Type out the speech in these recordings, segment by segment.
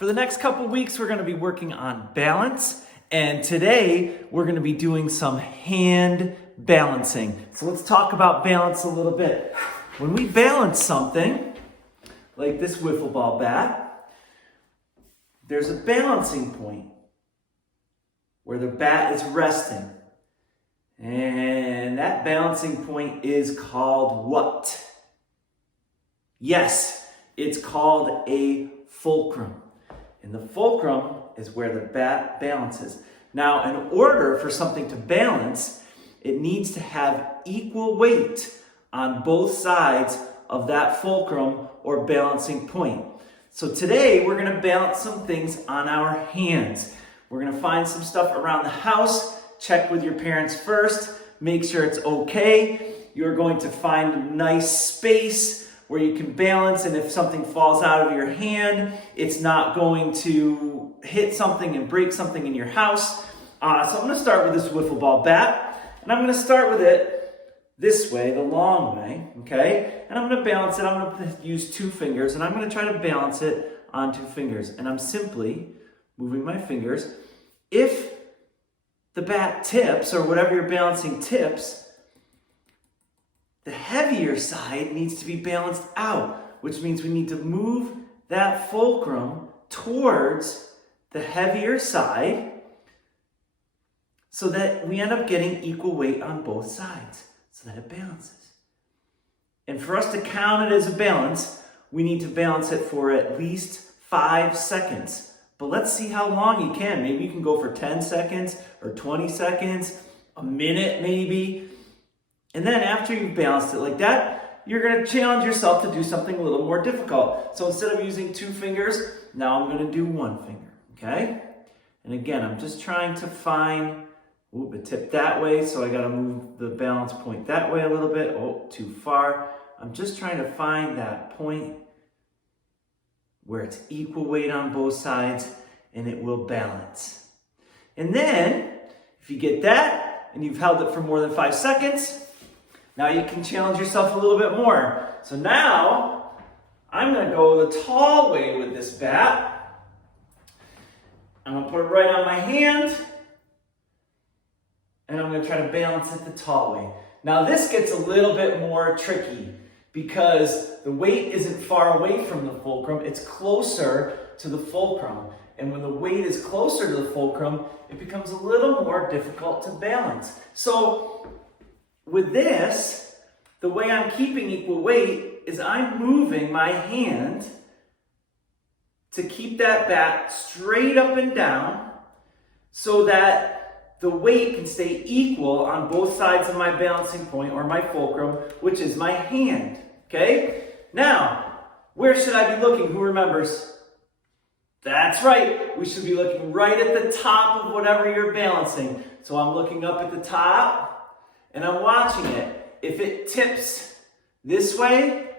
For the next couple weeks, we're going to be working on balance. And today, we're going to be doing some hand balancing. So let's talk about balance a little bit. When we balance something, like this wiffle ball bat, there's a balancing point where the bat is resting. And that balancing point is called what? Yes, it's called a fulcrum. And the fulcrum is where the bat balances. Now, in order for something to balance, it needs to have equal weight on both sides of that fulcrum or balancing point. So today, we're going to balance some things on our hands. We're going to find some stuff around the house. Check with your parents first. Make sure it's okay. You're going to find a nice space where you can balance, and if something falls out of your hand, it's not going to hit something and break something in your house. So I'm going to start with this wiffle ball bat, and I'm going to start with it this way, the long way, okay? And I'm going to balance it. I'm going to use 2 fingers, and I'm going to try to balance it on 2 fingers. And I'm simply moving my fingers. If the bat tips, or whatever you're balancing tips, the heavier side needs to be balanced out, which means we need to move that fulcrum towards the heavier side so that we end up getting equal weight on both sides, so that it balances. And for us to count it as a balance, we need to balance it for at least 5 seconds. But let's see how long you can. Maybe you can go for 10 seconds or 20 seconds, a minute maybe. And then after you've balanced it like that, you're going to challenge yourself to do something a little more difficult. So instead of using 2 fingers, now I'm going to do 1 finger, okay? And again, I'm just trying to find, it tipped that way, so I got to move the balance point that way a little bit. Oh, too far. I'm just trying to find that point where it's equal weight on both sides and it will balance. And then, if you get that and you've held it for more than 5 seconds, now you can challenge yourself a little bit more. So now, I'm going to go the tall way with this bat. I'm going to put it right on my hand, and I'm going to try to balance it the tall way. Now this gets a little bit more tricky because the weight isn't far away from the fulcrum, it's closer to the fulcrum. And when the weight is closer to the fulcrum, it becomes a little more difficult to balance. So with this, the way I'm keeping equal weight is I'm moving my hand to keep that bat straight up and down so that the weight can stay equal on both sides of my balancing point or my fulcrum, which is my hand, okay? Now, where should I be looking? Who remembers? That's right, we should be looking right at the top of whatever you're balancing. So I'm looking up at the top, and I'm watching it. If it tips this way,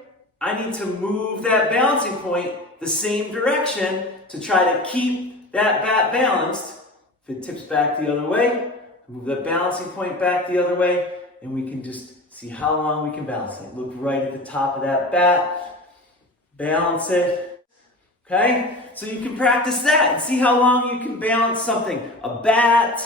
I need to move that balancing point the same direction to try to keep that bat balanced. If it tips back the other way, move that balancing point back the other way, and we can just see how long we can balance it. Look right at the top of that bat, balance it, okay? So you can practice that and see how long you can balance something. A bat,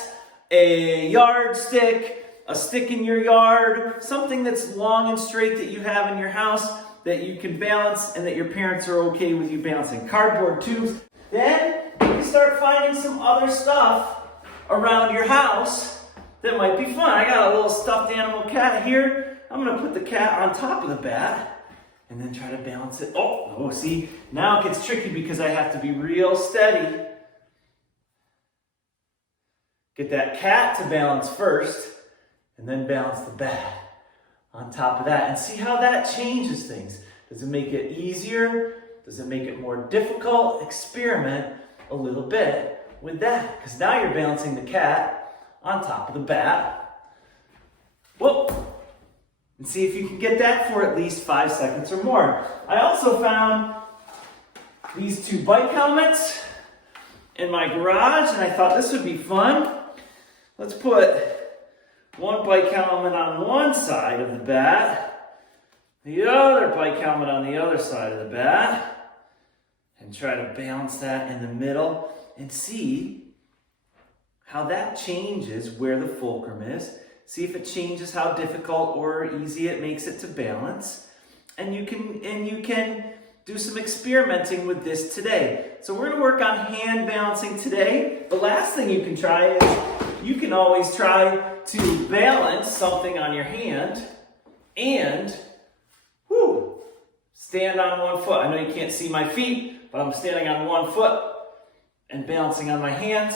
a yardstick, a stick in your yard, something that's long and straight that you have in your house that you can balance and that your parents are okay with you balancing. Cardboard tubes. Then you start finding some other stuff around your house that might be fun. I got a little stuffed animal cat here. I'm going to put the cat on top of the bat and then try to balance it. Oh, see, now it gets tricky because I have to be real steady. Get that cat to balance first, and then balance the bat on top of that. And see how that changes things. Does it make it easier? Does it make it more difficult? Experiment a little bit with that. Because now you're balancing the cat on top of the bat. Whoop! And see if you can get that for at least 5 seconds or more. I also found these 2 bike helmets in my garage, and I thought this would be fun. Let's put 1 bike helmet on one side of the bat, the other bike helmet on the other side of the bat, and try to balance that in the middle and see how that changes where the fulcrum is. See if it changes how difficult or easy it makes it to balance. And you can do some experimenting with this today. So we're going to work on hand balancing today. The last thing you can try is you can always try to balance something on your hand and stand on one foot. I know you can't see my feet, but I'm standing on one foot and balancing on my hand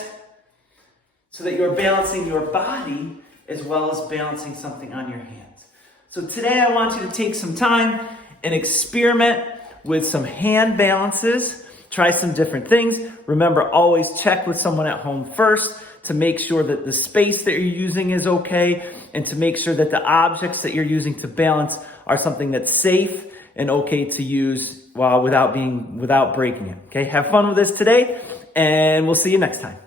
so that you're balancing your body as well as balancing something on your hands. So today I want you to take some time and experiment with some hand balances. Try some different things. Remember, always check with someone at home first to make sure that the space that you're using is okay and to make sure that the objects that you're using to balance are something that's safe and okay to use without breaking it. Okay, have fun with this today, and we'll see you next time.